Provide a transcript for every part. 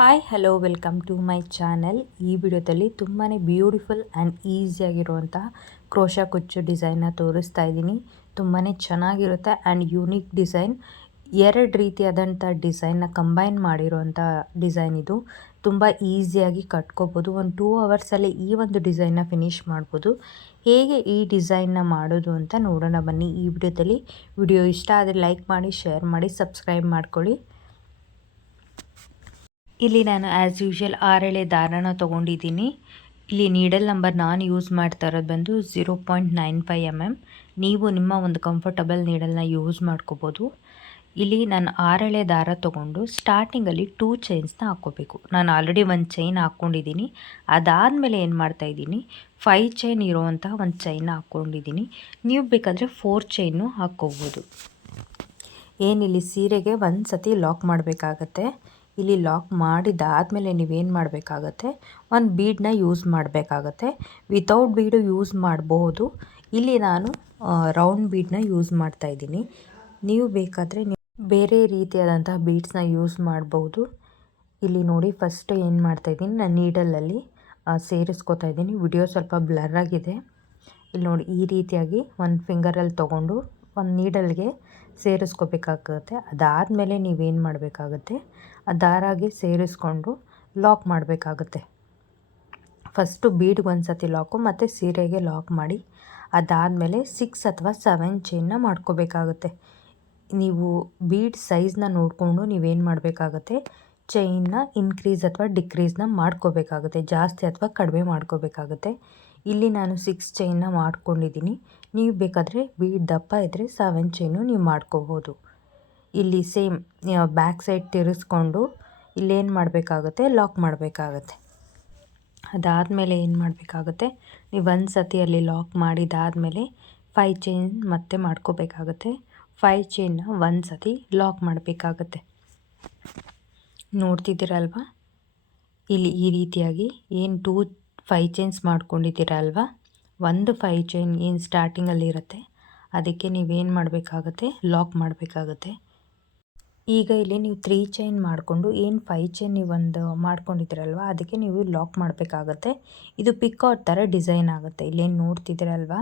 Hi hello welcome to my channel. ಈ ವಿಡಿಯೋದಲ್ಲಿ ತುಂಬಾ ಬ್ಯೂಟಿಫುಲ್ ಆ್ಯಂಡ್ ಈಸಿಯಾಗಿರುವಂಥ ಕ್ರೋಶಾ ಕುಚ್ಚು ಡಿಸೈನ್ನ ತೋರಿಸ್ತಾ ಇದ್ದೀನಿ. ತುಂಬಾ ಚೆನ್ನಾಗಿರುತ್ತೆ ಆ್ಯಂಡ್ ಯೂನಿಕ್ ಡಿಸೈನ್. ಎರಡು ರೀತಿಯಾದಂಥ ಡಿಸೈನ್ನ ಕಂಬೈನ್ ಮಾಡಿರುವಂಥ ಡಿಸೈನ್ ಇದು. ತುಂಬ ಈಸಿಯಾಗಿ ಕಟ್ಕೋಬೋದು. ಒಂದು 2 ಅವರ್ಸಲ್ಲಿ ಈ ಒಂದು ಡಿಸೈನ್ನ ಫಿನಿಷ್ ಮಾಡ್ಬೋದು. ಹೇಗೆ ಈ ಡಿಸೈನ್ನ ಮಾಡೋದು ಅಂತ ನೋಡೋಣ ಬನ್ನಿ ಈ ವಿಡಿಯೋದಲ್ಲಿ. ವಿಡಿಯೋ ಇಷ್ಟ ಆದರೆ ಲೈಕ್ ಮಾಡಿ, ಶೇರ್ ಮಾಡಿ, ಸಬ್ಸ್ಕ್ರೈಬ್ ಮಾಡ್ಕೊಳ್ಳಿ. ಇಲ್ಲಿ ನಾನು ಆ್ಯಸ್ ಯೂಶುವಲ್ 6 ಎಳೆ ದಾರನ ತೊಗೊಂಡಿದ್ದೀನಿ. ಇಲ್ಲಿ ನೀಡಲ್ ನಂಬರ್ ನಾನು ಯೂಸ್ ಮಾಡ್ತಾ ಇರೋದು ಬಂದು 0.95 mm. ನೀವು ನಿಮ್ಮ ಒಂದು ಕಂಫರ್ಟಬಲ್ ನೀಡಲ್ನ ಯೂಸ್ ಮಾಡ್ಕೋಬೋದು. ಇಲ್ಲಿ ನಾನು 6 ಎಳೆ ದಾರ ತೊಗೊಂಡು ಸ್ಟಾರ್ಟಿಂಗಲ್ಲಿ 2 ಚೈನ್ಸ್ನ ಹಾಕ್ಕೋಬೇಕು. ನಾನು ಆಲ್ರೆಡಿ ಒಂದು ಚೈನ್ ಹಾಕ್ಕೊಂಡಿದ್ದೀನಿ. ಅದಾದಮೇಲೆ ಏನು ಮಾಡ್ತಾಯಿದ್ದೀನಿ, 5 ಚೈನ್ ಇರುವಂಥ ಒಂದು ಚೈನ್ನ ಹಾಕ್ಕೊಂಡಿದ್ದೀನಿ. ನೀವು ಬೇಕಾದರೆ 4 ಚೈನು ಹಾಕ್ಕೋಬೋದು. ಏನಿಲ್ಲಿ ಸೀರೆಗೆ ಒಂದು ಸತಿ ಲಾಕ್ ಮಾಡಬೇಕಾಗತ್ತೆ. ಇಲ್ಲಿ ಲಾಕ್ ಮಾಡಿದಾದಮೇಲೆ ನೀವೇನು ಮಾಡಬೇಕಾಗತ್ತೆ, ಒಂದು ಬೀಡನ್ನ ಯೂಸ್ ಮಾಡಬೇಕಾಗತ್ತೆ. ವಿತೌಟ್ ಬೀಡು ಯೂಸ್ ಮಾಡ್ಬೋದು. ಇಲ್ಲಿ ನಾನು ರೌಂಡ್ ಬೀಡನ್ನ ಯೂಸ್ ಮಾಡ್ತಾಯಿದ್ದೀನಿ. ನೀವು ಬೇಕಾದರೆ ಬೇರೆ ರೀತಿಯಾದಂಥ ಬೀಡ್ಸ್ನ ಯೂಸ್ ಮಾಡ್ಬೋದು. ಇಲ್ಲಿ ನೋಡಿ ಫಸ್ಟ್ ಏನು ಮಾಡ್ತಾಯಿದ್ದೀನಿ, ನಾನು ನೀಡಲಲ್ಲಿ ಸೇರಿಸ್ಕೊತಾ ಇದ್ದೀನಿ. ವಿಡಿಯೋ ಸ್ವಲ್ಪ ಬ್ಲರ್ ಆಗಿದೆ. ಇಲ್ಲಿ ನೋಡಿ ಈ ರೀತಿಯಾಗಿ ಒಂದು ಫಿಂಗರಲ್ಲಿ ತೊಗೊಂಡು ಒಂದು ನೀಡಲ್ಗೆ ಸೇರಿಸ್ಕೋಬೇಕಾಗುತ್ತೆ. ಅದಾದಮೇಲೆ ನೀವೇನು ಮಾಡಬೇಕಾಗುತ್ತೆ, ಆ ದಾರಾಗೆ ಸೇರಿಸ್ಕೊಂಡು ಲಾಕ್ ಮಾಡಬೇಕಾಗುತ್ತೆ. ಫಸ್ಟು ಬೀಡ್ಗೆ ಒಂದು ಸತಿ ಲಾಕು ಮತ್ತು ಸೀರೆಗೆ ಲಾಕ್ ಮಾಡಿ ಅದಾದಮೇಲೆ 6 ಅಥವಾ 7 ಚೈನ್ನ ಮಾಡ್ಕೋಬೇಕಾಗುತ್ತೆ. ನೀವು ಬೀಡ್ ಸೈಜ್ನ ನೋಡಿಕೊಂಡು ನೀವೇನು ಮಾಡಬೇಕಾಗುತ್ತೆ, ಚೈನ್ನ ಇನ್ಕ್ರೀಸ್ ಅಥವಾ ಡಿಕ್ರೀಸ್ನ ಮಾಡ್ಕೋಬೇಕಾಗುತ್ತೆ. ಜಾಸ್ತಿ ಅಥವಾ ಕಡಿಮೆ ಮಾಡ್ಕೋಬೇಕಾಗುತ್ತೆ. ಇಲ್ಲಿ ನಾನು 6 ಚೈನ್ನ ಮಾಡ್ಕೊಂಡಿದ್ದೀನಿ. ನೀವು ಬೇಕಾದರೆ ಬೀಡ್ ದಪ್ಪ ಇದ್ದರೆ 7 ಚೈನು ನೀವು ಮಾಡ್ಕೋಬೋದು. ಇಲ್ಲಿ ಸೇಮ್ ಬ್ಯಾಕ್ ಸೈಡ್ ತಿರ್ಸ್ಕೊಂಡು ಇಲ್ಲೇನು ಮಾಡಬೇಕಾಗುತ್ತೆ, ಲಾಕ್ ಮಾಡಬೇಕಾಗತ್ತೆ. ಅದಾದಮೇಲೆ ಏನು ಮಾಡಬೇಕಾಗುತ್ತೆ, ನೀವು ಒಂದು ಸತಿ ಅಲ್ಲಿ ಲಾಕ್ ಮಾಡಿದಾದಮೇಲೆ 5 ಚೈನ್ ಮತ್ತೆ ಮಾಡ್ಕೋಬೇಕಾಗುತ್ತೆ. 5 ಚೈನ್ನ ಒಂದು ಸತಿ ಲಾಕ್ ಮಾಡಬೇಕಾಗತ್ತೆ. ನೋಡ್ತಿದ್ದೀರಲ್ವ, ಇಲ್ಲಿ ಈ ರೀತಿಯಾಗಿ ಏನು 5 ಚೈನ್ಸ್ ಮಾಡ್ಕೊಂಡಿದ್ದೀರಲ್ವ, ಒಂದು 5 ಚೈನ್ ಏನು ಸ್ಟಾರ್ಟಿಂಗಲ್ಲಿರುತ್ತೆ ಅದಕ್ಕೆ ನೀವೇನು ಮಾಡಬೇಕಾಗುತ್ತೆ, ಲಾಕ್ ಮಾಡಬೇಕಾಗುತ್ತೆ. ಈಗ ಇಲ್ಲಿ ನೀವು 3 ಚೈನ್ ಮಾಡಿಕೊಂಡು ಏನು 5 ಚೈನ್ ನೀವು ಒಂದು ಮಾಡ್ಕೊಂಡಿದ್ದೀರಲ್ವ ಅದಕ್ಕೆ ನೀವು ಲಾಕ್ ಮಾಡಬೇಕಾಗತ್ತೆ. ಇದು ಪಿಕಾಟ್ ಥರ ಡಿಸೈನ್ ಆಗುತ್ತೆ. ಇಲ್ಲೇನು ನೋಡ್ತಿದ್ದೀರಲ್ವ.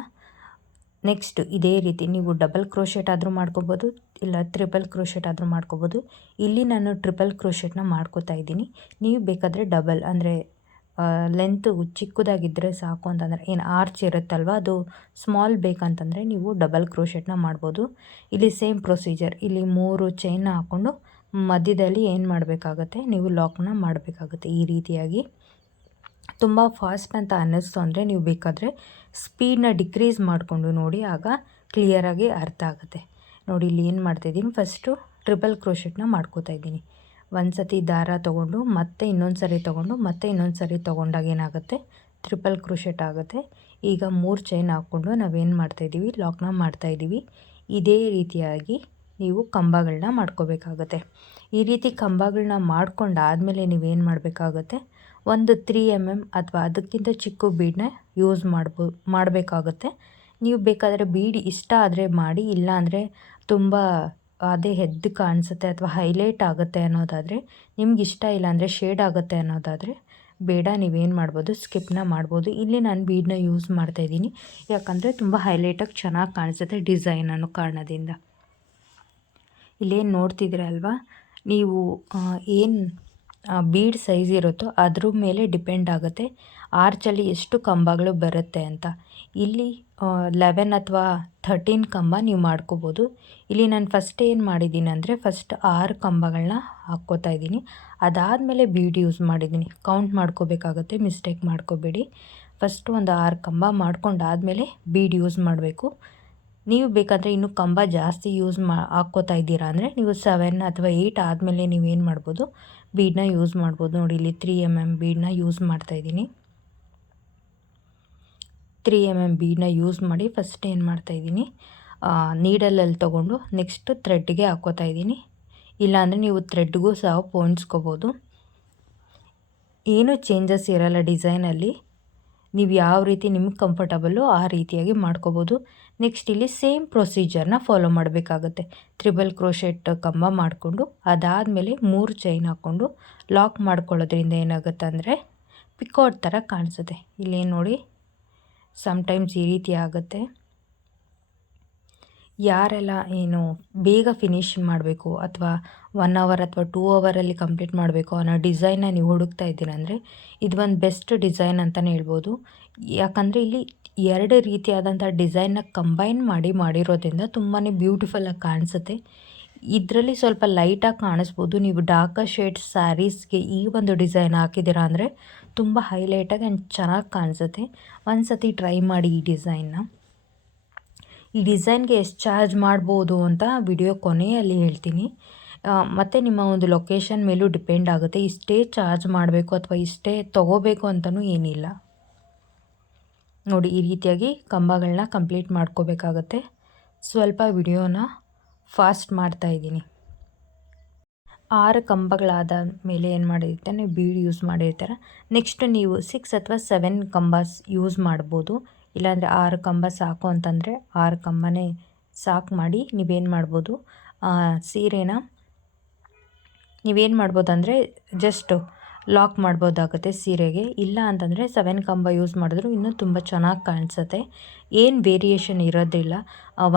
ನೆಕ್ಸ್ಟ್ ಇದೇ ರೀತಿ ನೀವು ಡಬಲ್ ಕ್ರೋಶೆಟ್ ಆದರೂ ಮಾಡ್ಕೋಬೋದು, ಇಲ್ಲ ಟ್ರಿಪಲ್ ಕ್ರೋಶೆಟ್ ಆದರೂ ಮಾಡ್ಕೋಬೋದು. ಇಲ್ಲಿ ನಾನು ಟ್ರಿಪಲ್ ಕ್ರೋಶೆಟ್ನ ಮಾಡ್ಕೋತಾ ಇದ್ದೀನಿ. ನೀವು ಬೇಕಾದರೆ ಡಬಲ್ ಅಂದರೆ ಲೆಂತು ಚಿಕ್ಕದಾಗಿದ್ದರೆ ಸಾಕು ಅಂತಂದರೆ, ಏನು ಆರ್ಚ್ ಇರುತ್ತಲ್ವ ಅದು ಸ್ಮಾಲ್ ಬೇಕಂತಂದರೆ ನೀವು ಡಬಲ್ ಕ್ರೋಶೆಟ್ನ ಮಾಡ್ಬೋದು. ಇಲ್ಲಿ ಸೇಮ್ ಪ್ರೊಸೀಜರ್. ಇಲ್ಲಿ 3 ಚೈನ್ನ ಹಾಕ್ಕೊಂಡು ಮಧ್ಯದಲ್ಲಿ ಏನು ಮಾಡಬೇಕಾಗತ್ತೆ, ನೀವು ಲಾಕ್ನ ಮಾಡಬೇಕಾಗುತ್ತೆ. ಈ ರೀತಿಯಾಗಿ ತುಂಬ ಫಾಸ್ಟ್ ಅಂತ ಅನ್ನಿಸ್ತು ಅಂದರೆ ನೀವು ಬೇಕಾದರೆ ಸ್ಪೀಡನ್ನ ಡಿಕ್ರೀಸ್ ಮಾಡಿಕೊಂಡು ನೋಡಿ, ಆಗ ಕ್ಲಿಯರಾಗಿ ಅರ್ಥ ಆಗುತ್ತೆ. ನೋಡಿ ಇಲ್ಲಿ ಏನು ಮಾಡ್ತಾಯಿದ್ದೀನಿ, ಫಸ್ಟು ಟ್ರಿಪಲ್ ಕ್ರೋಶೆಟ್ನ ಮಾಡ್ಕೋತಾ ಇದ್ದೀನಿ. ಒಂದು ಸತಿ ದಾರ ತೊಗೊಂಡು ಮತ್ತೆ ಇನ್ನೊಂದು ಸರಿ ತೊಗೊಂಡು ಮತ್ತೆ ಇನ್ನೊಂದು ಸರಿ ತೊಗೊಂಡಾಗ ಏನಾಗುತ್ತೆ, ಟ್ರಿಪಲ್ ಕ್ರೋಶೆಟ್ ಆಗುತ್ತೆ. ಈಗ 3 ಚೈನ್ ಹಾಕ್ಕೊಂಡು ನಾವೇನು ಮಾಡ್ತಾಯಿದ್ದೀವಿ, ಲಾಕ್ನ ಮಾಡ್ತಾಯಿದ್ದೀವಿ. ಇದೇ ರೀತಿಯಾಗಿ ನೀವು ಕಂಬಗಳನ್ನ ಮಾಡ್ಕೋಬೇಕಾಗತ್ತೆ. ಈ ರೀತಿ ಕಂಬಗಳನ್ನ ಮಾಡ್ಕೊಂಡಾದಮೇಲೆ ನೀವೇನು ಮಾಡಬೇಕಾಗುತ್ತೆ, ಒಂದು 3 mm ಅಥವಾ ಅದಕ್ಕಿಂತ ಚಿಕ್ಕ ಬೀಡನ್ನ ಯೂಸ್ ಮಾಡಬೇಕಾಗುತ್ತೆ. ನೀವು ಬೇಕಾದರೆ ಬೀಡ್ ಇಷ್ಟ ಆದರೆ ಮಾಡಿ, ಇಲ್ಲಾಂದರೆ ತುಂಬ ಅದೇ ಎದ್ದು ಕಾಣಿಸುತ್ತೆ ಅಥವಾ ಹೈಲೈಟ್ ಆಗುತ್ತೆ ಅನ್ನೋದಾದರೆ, ನಿಮ್ಗೆ ಇಷ್ಟ ಇಲ್ಲ ಅಂದರೆ ಶೇಡ್ ಆಗುತ್ತೆ ಅನ್ನೋದಾದರೆ ಬೇಡ, ನೀವೇನು ಮಾಡ್ಬೋದು, ಸ್ಕಿಪ್ನ ಮಾಡ್ಬೋದು. ಇಲ್ಲಿ ನಾನು ಬೀಡನ್ನ ಯೂಸ್ ಮಾಡ್ತಾಯಿದ್ದೀನಿ, ಯಾಕಂದರೆ ತುಂಬ ಹೈಲೈಟಾಗಿ ಚೆನ್ನಾಗಿ ಕಾಣಿಸುತ್ತೆ ಡಿಸೈನ್ ಅನ್ನೋ ಕಾರಣದಿಂದ. ಇಲ್ಲೇನು ನೋಡ್ತಿದ್ದೀರಲ್ವ, ನೀವು ಏನು ಬೀಡ್ ಸೈಜ್ ಇರುತ್ತೋ ಅದ್ರ ಮೇಲೆ ಡಿಪೆಂಡ್ ಆಗುತ್ತೆ ಆರ್ಚಲ್ಲಿ ಎಷ್ಟು ಕಂಬಗಳು ಬರುತ್ತೆ ಅಂತ. ಇಲ್ಲಿ 11 ಅಥವಾ 13 ಕಂಬ ನೀವು ಮಾಡ್ಕೋಬೋದು. ಇಲ್ಲಿ ನಾನು ಫಸ್ಟ್ ಏನು ಮಾಡಿದ್ದೀನಿ ಅಂದರೆ, ಫಸ್ಟ್ 6 ಕಂಬಗಳನ್ನ ಹಾಕ್ಕೋತಾ ಇದ್ದೀನಿ. ಅದಾದಮೇಲೆ ಬೀಡ್ ಯೂಸ್ ಮಾಡಿದ್ದೀನಿ. ಕೌಂಟ್ ಮಾಡ್ಕೋಬೇಕಾಗುತ್ತೆ, ಮಿಸ್ಟೇಕ್ ಮಾಡ್ಕೋಬೇಡಿ. ಫಸ್ಟು ಒಂದು 6 ಕಂಬ ಮಾಡ್ಕೊಂಡಾದಮೇಲೆ ಬೀಡ್ ಯೂಸ್ ಮಾಡಬೇಕು. ನೀವು ಬೇಕಾದರೆ ಇನ್ನೂ ಕಂಬ ಜಾಸ್ತಿ ಹಾಕ್ಕೋತಾ ಇದ್ದೀರಾ ಅಂದರೆ ನೀವು 7 ಅಥವಾ 8 ಆದಮೇಲೆ ನೀವೇನು ಮಾಡ್ಬೋದು, ಬೀಡನ್ನ ಯೂಸ್ ಮಾಡ್ಬೋದು. ನೋಡಿ ಇಲ್ಲಿ 3 mm ಬೀಡನ್ನ ಯೂಸ್ ಮಾಡ್ತಾಯಿದ್ದೀನಿ. 3 mm ಬೀಡನ್ನ ಯೂಸ್ ಮಾಡಿ ಫಸ್ಟ್ ಏನು ಮಾಡ್ತಾಯಿದ್ದೀನಿ, ನೀಡಲಲ್ಲಿ ತೊಗೊಂಡು ನೆಕ್ಸ್ಟ್ ಥ್ರೆಡ್ಗೆ ಹಾಕ್ಕೋತಾ ಇದ್ದೀನಿ. ಇಲ್ಲಾಂದರೆ ನೀವು ಥ್ರೆಡ್ಗೂ ಸಹ ಪೋಣಿಸ್ಕೋಬೋದು. ಏನೂ ಚೇಂಜಸ್ ಇರೋಲ್ಲ ಡಿಸೈನಲ್ಲಿ. ನೀವು ಯಾವ ರೀತಿ ನಿಮ್ಗೆ ಕಂಫರ್ಟಬಲ್ಲು ಆ ರೀತಿಯಾಗಿ ಮಾಡ್ಕೋಬೋದು. ನೆಕ್ಸ್ಟ್ ಇಲ್ಲಿ ಸೇಮ್ ಪ್ರೊಸೀಜರ್ನ ಫಾಲೋ ಮಾಡಬೇಕಾಗುತ್ತೆ. ತ್ರಿಬಲ್ ಕ್ರೋಶೆಟ್ ಕಂಬ ಮಾಡಿಕೊಂಡು ಅದಾದಮೇಲೆ 3 ಚೈನ್ ಹಾಕ್ಕೊಂಡು ಲಾಕ್ ಮಾಡ್ಕೊಳ್ಳೋದ್ರಿಂದ ಏನಾಗುತ್ತೆ ಅಂದರೆ ಪಿಕಾಟ್ ಥರ ಕಾಣಿಸುತ್ತೆ. ಇಲ್ಲಿ ನೋಡಿ ಸಮ್ಟೈಮ್ಸ್ ಈ ರೀತಿ ಆಗುತ್ತೆ. ಯಾರೆಲ್ಲ ಏನು ಬೇಗ ಫಿನಿಶ್ ಮಾಡಬೇಕು ಅಥವಾ 1 ಅವರ್ ಅಥವಾ 2 ಅವರಲ್ಲಿ ಕಂಪ್ಲೀಟ್ ಮಾಡಬೇಕು ಅನ್ನೋ ಡಿಸೈನ್ನ ನೀವು ಹುಡುಕ್ತಾ ಇದ್ದೀರಂದರೆ ಇದು ಒಂದು ಬೆಸ್ಟ್ ಡಿಸೈನ್ ಅಂತಲೇ ಹೇಳ್ಬೋದು. ಯಾಕಂದರೆ ಇಲ್ಲಿ 2 ರೀತಿಯಾದಂಥ ಡಿಸೈನ್ನ ಕಂಬೈನ್ ಮಾಡಿರೋದ್ರಿಂದ ತುಂಬಾ ಬ್ಯೂಟಿಫುಲ್ಲಾಗಿ ಕಾಣಿಸುತ್ತೆ. ಇದರಲ್ಲಿ ಸ್ವಲ್ಪ ಲೈಟಾಗಿ ಕಾಣಿಸ್ಬೋದು. ನೀವು ಡಾರ್ಕರ್ ಶೇಡ್ಸ್ ಸ್ಯಾರೀಸ್ಗೆ ಈ ಒಂದು ಡಿಸೈನ್ ಹಾಕಿದ್ದೀರಾ ಅಂದರೆ ತುಂಬ ಹೈಲೈಟಾಗಿ ಆ್ಯಂಡ್ ಚೆನ್ನಾಗಿ ಕಾಣಿಸುತ್ತೆ. ಒಂದು ಸತಿ ಟ್ರೈ ಮಾಡಿ ಈ ಡಿಸೈನ್ನ. ಈ ಡಿಸೈನ್ಗೆ ಎಷ್ಟು ಚಾರ್ಜ್ ಮಾಡ್ಬೋದು ಅಂತ ವಿಡಿಯೋ ಕೊನೆಯಲ್ಲಿ ಹೇಳ್ತೀನಿ. ಮತ್ತು ನಿಮ್ಮ ಒಂದು ಲೊಕೇಶನ್ ಮೇಲೂ ಡಿಪೆಂಡ್ ಆಗುತ್ತೆ. ಇಷ್ಟೇ ಚಾರ್ಜ್ ಮಾಡಬೇಕು ಅಥವಾ ಇಷ್ಟೇ ತೊಗೋಬೇಕು ಅಂತಲೂ ಏನಿಲ್ಲ. ನೋಡಿ ಈ ರೀತಿಯಾಗಿ ಕಂಬಗಳನ್ನ ಕಂಪ್ಲೀಟ್ ಮಾಡ್ಕೋಬೇಕಾಗತ್ತೆ. ಸ್ವಲ್ಪ ವಿಡಿಯೋನ ಫಾಸ್ಟ್ ಮಾಡ್ತಾಯಿದ್ದೀನಿ. 6 ಕಂಬಗಳಾದ ಮೇಲೆ ಏನು ಮಾಡಿರ್ತಾರೆ ನೀವು ಬೀಡ್ ಯೂಸ್ ಮಾಡಿರ್ತಾರೆ. ನೆಕ್ಸ್ಟ್ ನೀವು 6 ಅಥವಾ 7 ಕಂಬಸ್ ಯೂಸ್ ಮಾಡ್ಬೋದು. ಇಲ್ಲಾಂದರೆ 6 ಕಂಬ ಸಾಕು ಅಂತಂದರೆ 6 ಕಂಬನೇ ಸಾಕು ಮಾಡಿ ನೀವೇನು ಮಾಡ್ಬೋದು, ಸೀರೆನ ನೀವೇನು ಮಾಡ್ಬೋದು ಅಂದರೆ ಜಸ್ಟ್ ಲಾಕ್ ಮಾಡ್ಬೋದಾಗುತ್ತೆ ಸೀರೆಗೆ. ಇಲ್ಲ ಅಂತಂದರೆ 7 ಕಂಬ ಯೂಸ್ ಮಾಡಿದ್ರು ಇನ್ನೂ ತುಂಬ ಚೆನ್ನಾಗಿ ಕಾಣಿಸುತ್ತೆ. ಏನು ವೇರಿಯೇಷನ್ ಇರೋದಿಲ್ಲ.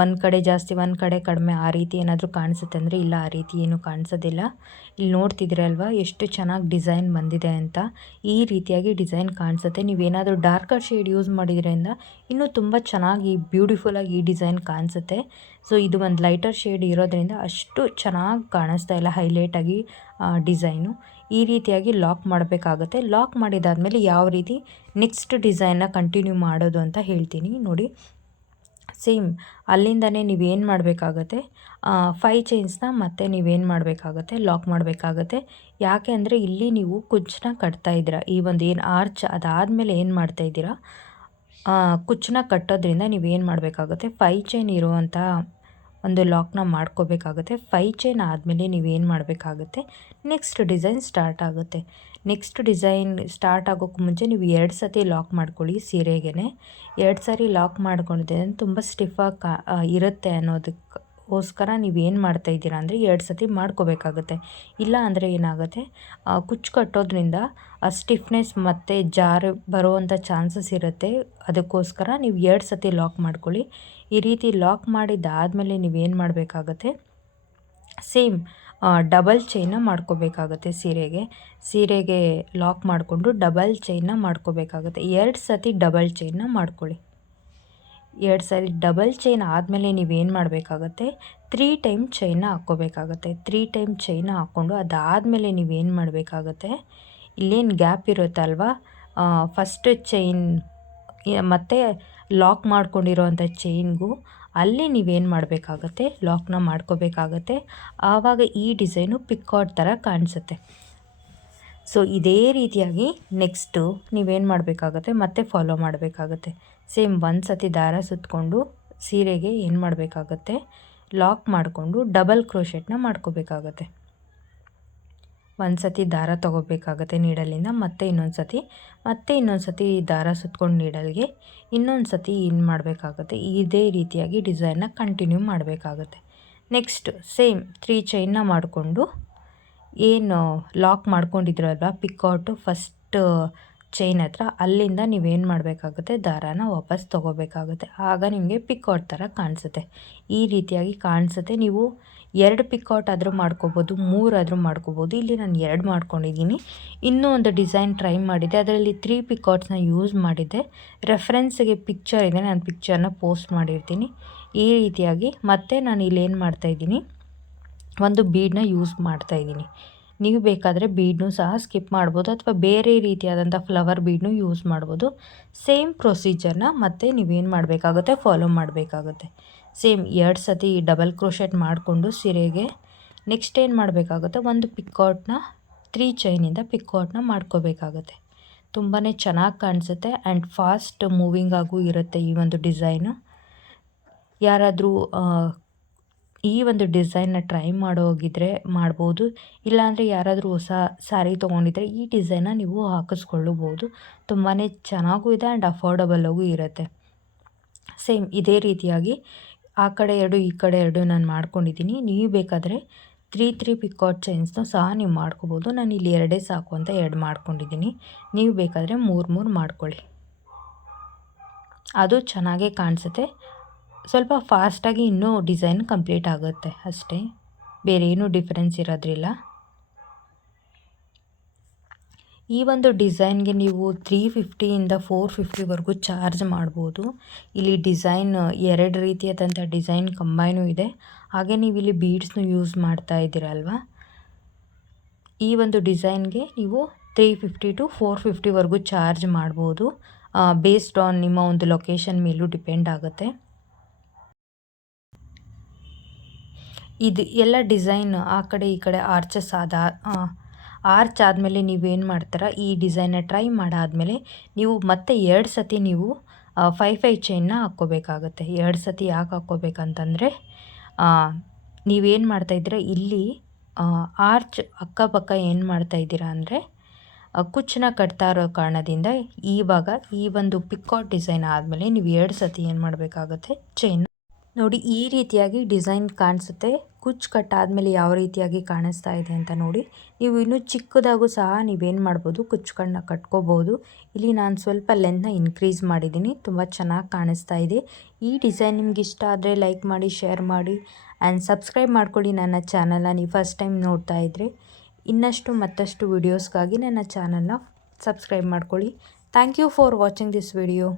ಒಂದು ಕಡೆ ಜಾಸ್ತಿ ಒಂದು ಕಡೆ ಕಡಿಮೆ ಆ ರೀತಿ ಏನಾದರೂ ಕಾಣಿಸುತ್ತೆ ಅಂದರೆ ಇಲ್ಲ, ಆ ರೀತಿ ಏನೂ ಕಾಣಿಸೋದಿಲ್ಲ. ಇಲ್ಲಿ ನೋಡ್ತಿದ್ದೀರಲ್ವ ಎಷ್ಟು ಚೆನ್ನಾಗಿ ಡಿಸೈನ್ ಬಂದಿದೆ ಅಂತ. ಈ ರೀತಿಯಾಗಿ ಡಿಸೈನ್ ಕಾಣಿಸುತ್ತೆ. ನೀವೇನಾದರೂ ಡಾರ್ಕರ್ ಶೇಡ್ ಯೂಸ್ ಮಾಡಿದ್ರಿಂದ ಇನ್ನೂ ತುಂಬ ಚೆನ್ನಾಗಿ ಬ್ಯೂಟಿಫುಲ್ಲಾಗಿ ಈ ಡಿಸೈನ್ ಕಾಣಿಸುತ್ತೆ. ಸೊ ಇದು ಒಂದು ಲೈಟರ್ ಶೇಡ್ ಇರೋದ್ರಿಂದ ಅಷ್ಟು ಚೆನ್ನಾಗಿ ಕಾಣಿಸ್ತಾ ಇಲ್ಲ ಹೈಲೈಟಾಗಿ ಡಿಸೈನು. ಈ ರೀತಿಯಾಗಿ ಲಾಕ್ ಮಾಡಬೇಕಾಗುತ್ತೆ. ಲಾಕ್ ಮಾಡಿದಾದಮೇಲೆ ಯಾವ ರೀತಿ ನೆಕ್ಸ್ಟ್ ಡಿಸೈನ್ನ ಕಂಟಿನ್ಯೂ ಮಾಡೋದು ಅಂತ ಹೇಳ್ತೀನಿ ನೋಡಿ. ಸೇಮ್ ಅಲ್ಲಿಂದನೇ ನೀವೇನು ಮಾಡಬೇಕಾಗತ್ತೆ, 5 ಚೈನ್ಸ್ನ ಮತ್ತೆ ನೀವೇನು ಮಾಡಬೇಕಾಗತ್ತೆ, ಲಾಕ್ ಮಾಡಬೇಕಾಗತ್ತೆ. ಯಾಕೆ ಅಂದರೆ ಇಲ್ಲಿ ನೀವು ಕುಚ್ಚನ್ನ ಕಟ್ತಾ ಇದ್ದೀರಾ. ಈ ಒಂದು ಏನು ಆರ್ಚ್ ಅದಾದಮೇಲೆ ಏನು ಮಾಡ್ತಾಯಿದ್ದೀರಾ, ಕುಚ್ಚನ್ನ ಕಟ್ಟೋದ್ರಿಂದ ನೀವೇನು ಮಾಡಬೇಕಾಗುತ್ತೆ, 5 ಚೈನ್ ಇರುವಂಥ ಒಂದು ಲಾಕ್ನ ಮಾಡ್ಕೋಬೇಕಾಗುತ್ತೆ. 5 ಚೈನ್ ಆದಮೇಲೆ ನೀವೇನು ಮಾಡಬೇಕಾಗುತ್ತೆ, ನೆಕ್ಸ್ಟ್ ಡಿಸೈನ್ ಸ್ಟಾರ್ಟ್ ಆಗುತ್ತೆ. ನೆಕ್ಸ್ಟ್ ಡಿಸೈನ್ ಸ್ಟಾರ್ಟ್ ಆಗೋಕ್ಕೆ ಮುಂಚೆ ನೀವು 2 ಸತಿ ಲಾಕ್ ಮಾಡ್ಕೊಳ್ಳಿ. ಸೀರೆಗೆ 2 ಸಾರಿ ಲಾಕ್ ಮಾಡ್ಕೊಂಡಿದ್ದೆ ತುಂಬ ಸ್ಟಿಫಾಗಿ ಇರುತ್ತೆ ಅನ್ನೋದಕ್ಕೋಸ್ಕರ ನೀವೇನು ಮಾಡ್ತಾಯಿದ್ದೀರಾ ಅಂದರೆ 2 ಸತಿ ಮಾಡ್ಕೋಬೇಕಾಗುತ್ತೆ. ಇಲ್ಲ ಅಂದರೆ ಏನಾಗುತ್ತೆ, ಕುಚ್ಚು ಕಟ್ಟೋದ್ರಿಂದ ಆ ಸ್ಟಿಫ್ನೆಸ್ ಮತ್ತು ಜಾರು ಬರುವಂಥ ಚಾನ್ಸಸ್ ಇರುತ್ತೆ. ಅದಕ್ಕೋಸ್ಕರ ನೀವು 2 ಸತಿ ಲಾಕ್ ಮಾಡ್ಕೊಳ್ಳಿ. ಈ ರೀತಿ ಲಾಕ್ ಮಾಡಿದ್ದಾದಮೇಲೆ ನೀವೇನು ಮಾಡಬೇಕಾಗತ್ತೆ, ಸೇಮ್ ಡಬಲ್ ಚೈನ್ನ ಮಾಡ್ಕೋಬೇಕಾಗುತ್ತೆ. ಸೀರೆಗೆ ಲಾಕ್ ಮಾಡಿಕೊಂಡು ಡಬಲ್ ಚೈನ್ನ ಮಾಡ್ಕೋಬೇಕಾಗುತ್ತೆ. 2 ಸತಿ ಡಬಲ್ ಚೈನ್ನ ಮಾಡ್ಕೊಳ್ಳಿ. 2 ಸಾರಿ ಡಬಲ್ ಚೈನ್ ಆದಮೇಲೆ ನೀವೇನು ಮಾಡಬೇಕಾಗತ್ತೆ, 3 ಟೈಮ್ ಚೈನ್ನ ಹಾಕ್ಕೋಬೇಕಾಗತ್ತೆ. 3 ಟೈಮ್ ಚೈನ್ನ ಹಾಕ್ಕೊಂಡು ಅದಾದಮೇಲೆ ನೀವೇನು ಮಾಡಬೇಕಾಗತ್ತೆ, ಇಲ್ಲೇನು ಗ್ಯಾಪ್ ಇರುತ್ತಲ್ವ, ಫಸ್ಟ್ ಚೈನ್ ಮತ್ತು ಲಾಕ್ ಮಾಡ್ಕೊಂಡಿರೋವಂಥ ಚೈನ್ಗೂ ಅಲ್ಲಿ ನೀವೇನು ಮಾಡಬೇಕಾಗತ್ತೆ, ಲಾಕ್ನ ಮಾಡ್ಕೋಬೇಕಾಗತ್ತೆ. ಆವಾಗ ಈ ಡಿಸೈನು ಪಿಕಾಟ್ ಥರ ಕಾಣಿಸುತ್ತೆ. ಸೊ ಇದೇ ರೀತಿಯಾಗಿ ನೆಕ್ಸ್ಟು ನೀವೇನು ಮಾಡಬೇಕಾಗತ್ತೆ, ಮತ್ತೆ ಫಾಲೋ ಮಾಡಬೇಕಾಗತ್ತೆ. ಸೇಮ್ 1 ಸತಿ ದಾರ ಸುತ್ತಕೊಂಡು ಸೀರೆಗೆ ಏನು ಮಾಡಬೇಕಾಗತ್ತೆ, ಲಾಕ್ ಮಾಡಿಕೊಂಡು ಡಬಲ್ ಕ್ರೋಶೆಟ್ನ ಮಾಡ್ಕೋಬೇಕಾಗತ್ತೆ. 1 ಸತಿ ದಾರ ತೊಗೋಬೇಕಾಗತ್ತೆ ನೀಡಲಿಂದ, ಮತ್ತೆ ಇನ್ನೊಂದು ಸತಿ ದಾರ ಸುತ್ಕೊಂಡು ನೀಡಲ್ಗೆ ಇನ್ನೊಂದು ಸತಿ ಏನು ಮಾಡಬೇಕಾಗತ್ತೆ, ಇದೇ ರೀತಿಯಾಗಿ ಡಿಸೈನ್ನ ಕಂಟಿನ್ಯೂ ಮಾಡಬೇಕಾಗತ್ತೆ. ನೆಕ್ಸ್ಟ್ ಸೇಮ್ 3 ಚೈನ್ನ ಮಾಡಿಕೊಂಡು ಏನು ಲಾಕ್ ಮಾಡ್ಕೊಂಡಿದ್ರಲ್ವ ಪಿಕಾಟು ಫಸ್ಟ್ ಚೈನ್ ಹತ್ರ, ಅಲ್ಲಿಂದ ನೀವೇನು ಮಾಡಬೇಕಾಗುತ್ತೆ, ದಾರಾನ ವಾಪಸ್ ತೊಗೋಬೇಕಾಗುತ್ತೆ. ಆಗ ನಿಮಗೆ ಪಿಕಾಟ್ ಥರ ಕಾಣಿಸುತ್ತೆ. ಈ ರೀತಿಯಾಗಿ ಕಾಣಿಸುತ್ತೆ. ನೀವು 2 ಪಿಕಾಟ್ ಆದರೂ ಮಾಡ್ಕೋಬೋದು, 3 ಆದರೂ ಮಾಡ್ಕೋಬೋದು. ಇಲ್ಲಿ ನಾನು 2 ಮಾಡ್ಕೊಂಡಿದ್ದೀನಿ. ಇನ್ನೂ ಒಂದು ಡಿಸೈನ್ ಟ್ರೈ ಮಾಡಿದ್ದೆ, ಅದರಲ್ಲಿ 3 ಪಿಕಾಟ್ಸ್ನ ಯೂಸ್ ಮಾಡಿದ್ದೆ. ರೆಫರೆನ್ಸ್ಗೆ ಪಿಕ್ಚರ್ ಇದೆ, ನಾನು ಪಿಕ್ಚರ್ನ ಪೋಸ್ಟ್ ಮಾಡಿರ್ತೀನಿ. ಈ ರೀತಿಯಾಗಿ ಮತ್ತೆ ನಾನು ಇಲ್ಲೇನು ಮಾಡ್ತಾಯಿದ್ದೀನಿ, ಒಂದು ಬೀಡನ್ನ ಯೂಸ್ ಮಾಡ್ತಾಯಿದ್ದೀನಿ. ನೀವು ಬೇಕಾದರೆ ಬೀಡ್ನೂ ಸಹ ಸ್ಕಿಪ್ ಮಾಡ್ಬೋದು ಅಥವಾ ಬೇರೆ ರೀತಿಯಾದಂಥ ಫ್ಲವರ್ ಬೀಡ್ನೂ ಯೂಸ್ ಮಾಡ್ಬೋದು. ಸೇಮ್ ಪ್ರೊಸೀಜರ್ನ ಮತ್ತೆ ನೀವೇನು ಮಾಡಬೇಕಾಗುತ್ತೆ, ಫಾಲೋ ಮಾಡಬೇಕಾಗುತ್ತೆ. ಸೇಮ್ 2 ಸತಿ ಡಬಲ್ ಕ್ರೋಶೆಟ್ ಮಾಡಿಕೊಂಡು ಸೀರೆಗೆ ನೆಕ್ಸ್ಟ್ ಏನು ಮಾಡಬೇಕಾಗುತ್ತೆ, ಒಂದು ಪಿಕಾಟ್ನ 3 ಚೈನಿಂದ ಪಿಕಾಟ್ನ ಮಾಡ್ಕೋಬೇಕಾಗುತ್ತೆ. ತುಂಬಾ ಚೆನ್ನಾಗಿ ಕಾಣಿಸುತ್ತೆ ಆ್ಯಂಡ್ ಫಾಸ್ಟ್ ಮೂವಿಂಗ್ ಆಗೂ ಇರುತ್ತೆ ಈ ಒಂದು ಡಿಸೈನು. ಯಾರಾದರೂ ಈ ಒಂದು ಡಿಸೈನ್ನ ಟ್ರೈ ಮಾಡೋಗಿದ್ರೆ ಮಾಡ್ಬೋದು. ಇಲ್ಲಾಂದರೆ ಯಾರಾದರೂ ಹೊಸ ಸ್ಯಾರಿ ತೊಗೊಂಡಿದ್ರೆ ಈ ಡಿಸೈನ್ನ ನೀವು ಹಾಕಿಸ್ಕೊಳ್ಳಬಹುದು. ತುಂಬಾ ಚೆನ್ನಾಗೂ ಇದೆ ಆ್ಯಂಡ್ ಅಫೋರ್ಡಬಲ್ಲಾಗೂ ಇರುತ್ತೆ. ಸೇಮ್ ಇದೇ ರೀತಿಯಾಗಿ ಆ ಕಡೆ 2 ಈ ಕಡೆ 2 ನಾನು ಮಾಡ್ಕೊಂಡಿದ್ದೀನಿ. ನೀವು ಬೇಕಾದರೆ 3 ಪಿಕಾಟ್ ಚೈನ್ಸ್ನು ಸಹ ನೀವು ಮಾಡ್ಕೋಬೋದು. ನಾನು ಇಲ್ಲಿ 2 ಸಾಕು ಅಂತ 2 ಮಾಡ್ಕೊಂಡಿದ್ದೀನಿ. ನೀವು ಬೇಕಾದರೆ 3 ಮಾಡ್ಕೊಳ್ಳಿ, ಅದು ಚೆನ್ನಾಗೇ ಕಾಣಿಸುತ್ತೆ. ಸ್ವಲ್ಪ ಫಾಸ್ಟಾಗಿ ಇನ್ನೂ ಡಿಸೈನ್ ಕಂಪ್ಲೀಟ್ ಆಗುತ್ತೆ ಅಷ್ಟೇ, ಬೇರೆ ಏನೂ ಡಿಫ್ರೆನ್ಸ್ ಇರೋದ್ರಿಲ್ಲ. ಈ ಒಂದು ಡಿಸೈನ್ಗೆ ನೀವು 350ಇಂದ 450ವರೆಗೂ ಚಾರ್ಜ್ ಮಾಡ್ಬೋದು. ಇಲ್ಲಿ ಡಿಸೈನ್ 2 ರೀತಿಯಾದಂಥ ಡಿಸೈನ್ ಕಂಬೈನೂ ಇದೆ. ಹಾಗೆ ನೀವು ಇಲ್ಲಿ ಬೀಡ್ಸ್ನು ಯೂಸ್ ಮಾಡ್ತಾ ಇದ್ದೀರಲ್ವ, ಈ ಒಂದು ಡಿಸೈನ್ಗೆ ನೀವು 350 to 450ವರೆಗೂ ಚಾರ್ಜ್ ಮಾಡ್ಬೋದು. ಬೇಸ್ಡ್ ಆನ್ ನಿಮ್ಮ ಒಂದು ಲೊಕೇಶನ್ ಮೇಲೂ ಡಿಪೆಂಡ್ ಆಗುತ್ತೆ. ಇದು ಎಲ್ಲ ಡಿಸೈನ್ ಆ ಕಡೆ ಈ ಕಡೆ ಆರ್ಚಸ್ ಆರ್ಚ್ ಆದಮೇಲೆ ನೀವೇನು ಮಾಡ್ತೀರ, ಈ ಡಿಸೈನ್ನ ಟ್ರೈ ಮಾಡಾದಮೇಲೆ ನೀವು ಮತ್ತೆ 2 ಸತಿ ನೀವು 5 ಚೈನ್ನ ಹಾಕ್ಕೋಬೇಕಾಗತ್ತೆ. 2 ಸತಿ ಯಾಕೆ ಹಾಕ್ಕೋಬೇಕಂತಂದರೆ, ನೀವೇನು ಮಾಡ್ತಾಯಿದ್ದೀರ ಇಲ್ಲಿ ಆರ್ಚ್ ಅಕ್ಕಪಕ್ಕ ಏನು ಮಾಡ್ತಾಯಿದ್ದೀರಾ ಅಂದರೆ ಕುಚ್ಚನ್ನ ಕಟ್ತಾ ಇರೋ ಕಾರಣದಿಂದ ಈ ಒಂದು ಪಿಕಾಟ್ ಡಿಸೈನ್ ಆದಮೇಲೆ ನೀವು 2 ಸತಿ ಏನು ಮಾಡಬೇಕಾಗತ್ತೆ, ಚೈನ್ನ ನೋಡಿ ಈ ರೀತಿಯಾಗಿ ಡಿಸೈನ್ ಕಾಣಿಸುತ್ತೆ. ಕುಚ್ಚು ಕಟ್ಟಾದಮೇಲೆ ಯಾವ ರೀತಿಯಾಗಿ ಕಾಣಿಸ್ತಾ ಇದೆ ಅಂತ ನೋಡಿ. ನೀವು ಇನ್ನೂ ಚಿಕ್ಕದಾಗೂ ಸಹ ನೀವೇನು ಮಾಡ್ಬೋದು, ಕುಚ್ಚುಗಳನ್ನ ಕಟ್ಕೋಬೋದು. ಇಲ್ಲಿ ನಾನು ಸ್ವಲ್ಪ ಲೆಂತ್ನ ಇನ್ಕ್ರೀಸ್ ಮಾಡಿದ್ದೀನಿ, ತುಂಬ ಚೆನ್ನಾಗಿ ಕಾಣಿಸ್ತಾ ಇದೆ. ಈ ಡಿಸೈನ್ ನಿಮ್ಗೆ ಇಷ್ಟ ಆದರೆ ಲೈಕ್ ಮಾಡಿ, ಶೇರ್ ಮಾಡಿ ಆ್ಯಂಡ್ ಸಬ್ಸ್ಕ್ರೈಬ್ ಮಾಡ್ಕೊಳ್ಳಿ ನನ್ನ ಚಾನಲ್ನ. ನೀವು ಫಸ್ಟ್ ಟೈಮ್ ನೋಡ್ತಾ ಇದ್ದರೆ ಇನ್ನಷ್ಟು ಮತ್ತಷ್ಟು ವೀಡಿಯೋಸ್ಗಾಗಿ ನನ್ನ ಚಾನಲ್ನ ಸಬ್ಸ್ಕ್ರೈಬ್ ಮಾಡ್ಕೊಳ್ಳಿ. Thank you for watching this video.